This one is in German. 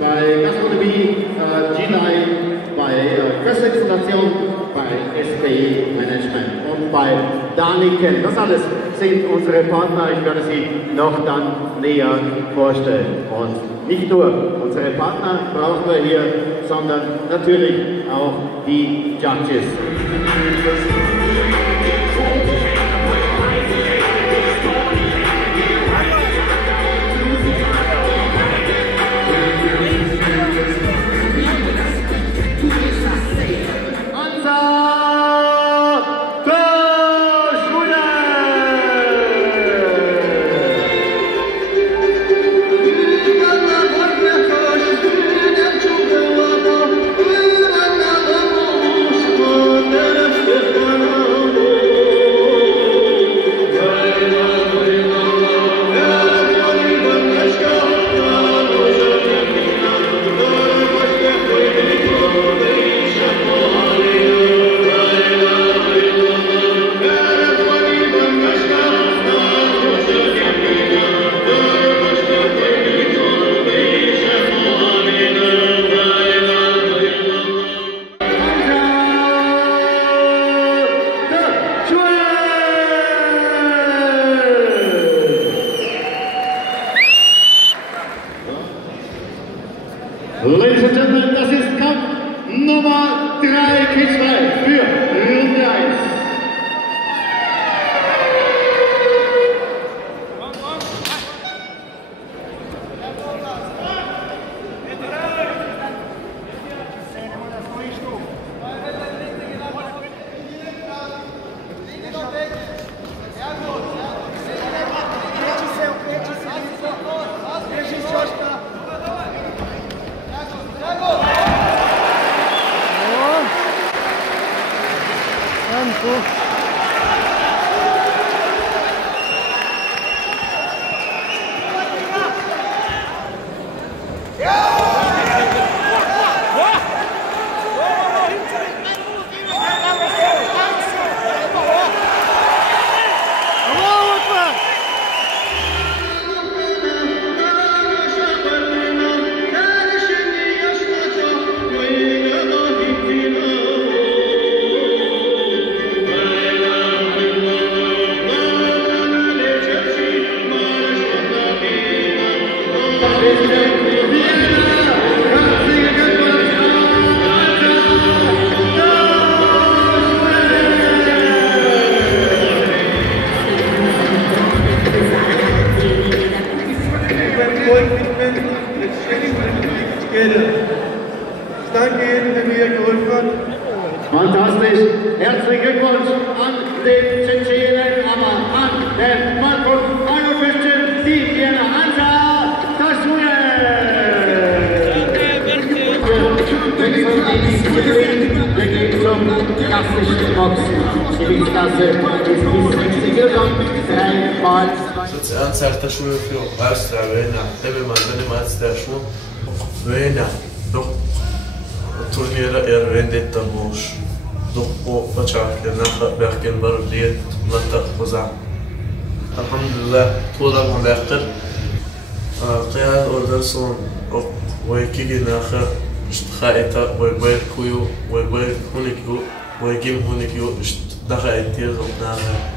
bei Gastronomie, G9, bei Presseexploration, bei SPI Management und bei Daniken. Das alles sind unsere Partner. Ich werde sie noch dann näher vorstellen. Und nicht nur unsere Partner brauchen wir hier, sondern natürlich auch die Judges. Ladies and Gentlemen, das ist Kampf Nummer 3, Kitzbühel für Runde 1. Fantastisch. Herzlichen Glückwunsch an den Tschetschenen, aber an den Mann von Christian, die Vienna Hansa, das Wir gehen zum klassischen Boxen. Die Gewichtsklasse ist bis 60 Kilogramm, 3 Mal. Sozial certa schuhe für Australien, wenn man jetzt der Schuh, wenn doch Turniere Vendetta Bosch, doch po Pachakle, nach Bergen Barliet, Mata Boza. Alhamdulillah, toda man beter. Qiyad Orderson, ويكيجي ناخا اشتخايتا ويباير كويو ويباير هونيكيو ويجيم هونيكيو اشتخايتير ناخا